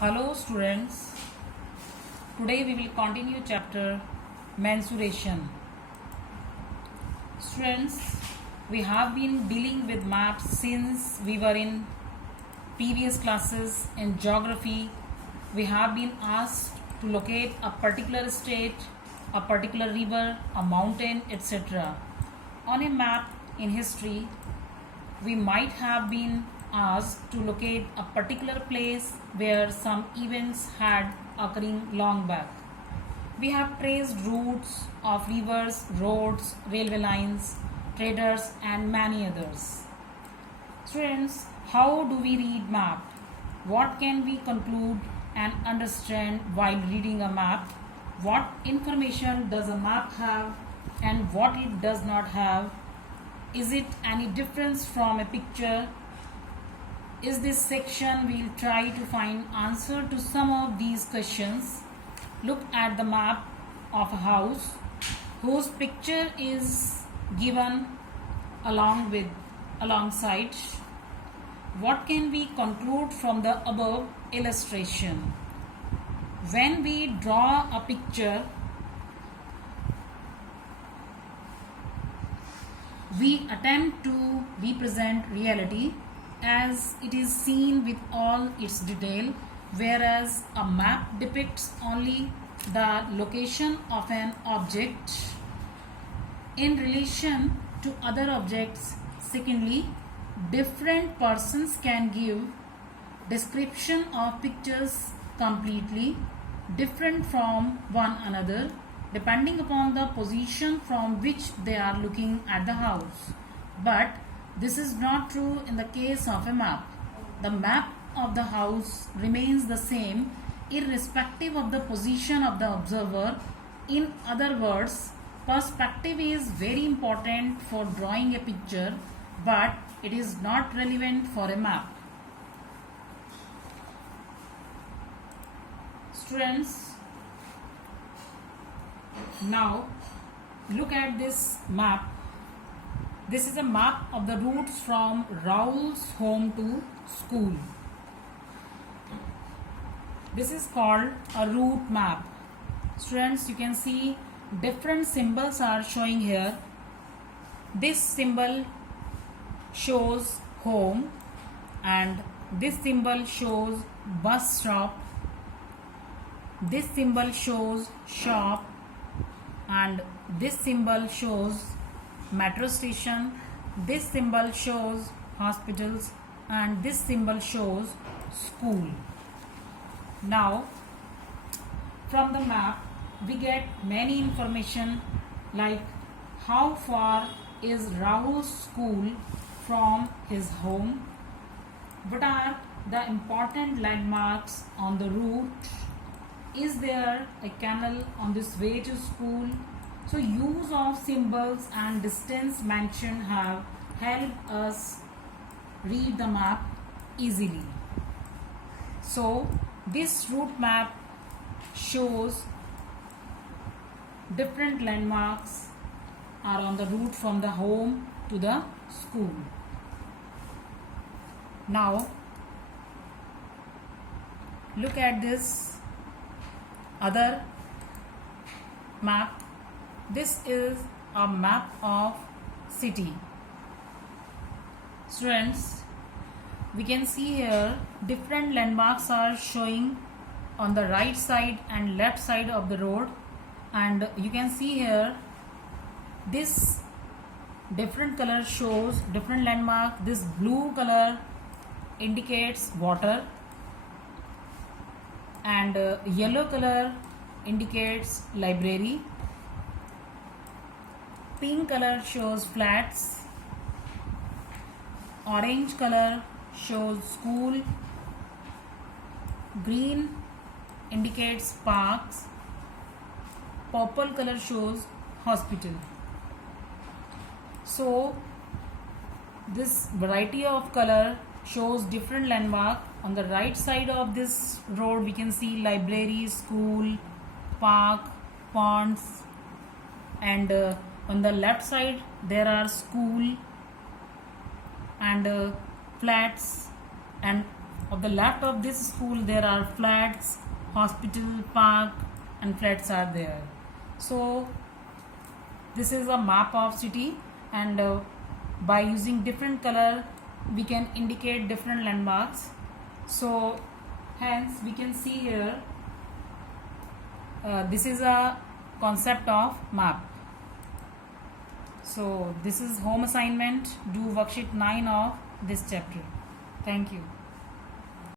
Hello students, today we will continue chapter mensuration. Students, we have been dealing with maps since we were in previous classes. In geography, we have been asked to locate a particular state, a particular river, a mountain, etc. On a map in history, we might have been asked to locate a particular place where some events had occurring long back. We have traced routes of rivers, roads, railway lines, traders and many others. Students, how do we read map? What can we conclude and understand while reading a map? What information does a map have and what it does not have? Is it any difference from a picture? In this section, we will try to find answer to some of these questions. Look at the map of a house whose picture is given alongside. What can we conclude from the above illustration? When we draw a picture, we attempt to represent reality as it is seen with all its detail, whereas a map depicts only the location of an object in relation to other objects. Secondly, different persons can give description of pictures completely different from one another depending upon the position from which they are looking at the house. But this is not true in the case of a map. The map of the house remains the same irrespective of the position of the observer. In other words, perspective is very important for drawing a picture, but it is not relevant for a map. Students, now look at this map. This is a map of the routes from Raul's home to school. This is called a route map. Students, you can see different symbols are showing here. This symbol shows home and this symbol shows bus stop. This symbol shows shop and this symbol shows metro station. This symbol shows hospitals and this symbol shows school. Now, from the map, we get many information like how far is Rahul's school from his home, what are the important landmarks on the route, is there a canal on this way to school. So use of symbols and distance mentioned have helped us read the map easily. So this route map shows different landmarks are on the route from the home to the school. Now look at this other map. This is a map of city. Students, we can see here different landmarks are showing on the right side and left side of the road, and you can see here this different color shows different landmark. This blue color indicates water and yellow color indicates library. Pink color shows flats, orange color shows school, green indicates parks, purple color shows hospital. So this variety of color shows different landmark. On the right side of this road we can see library, school, park, ponds, and on the left side there are school and flats and of the left of this school there are flats, hospital, park, and flats are there. So this is a map of city, and by using different color we can indicate different landmarks. So hence we can see here this is a concept of map. So this is home assignment. Do worksheet 9 of this chapter. Thank you.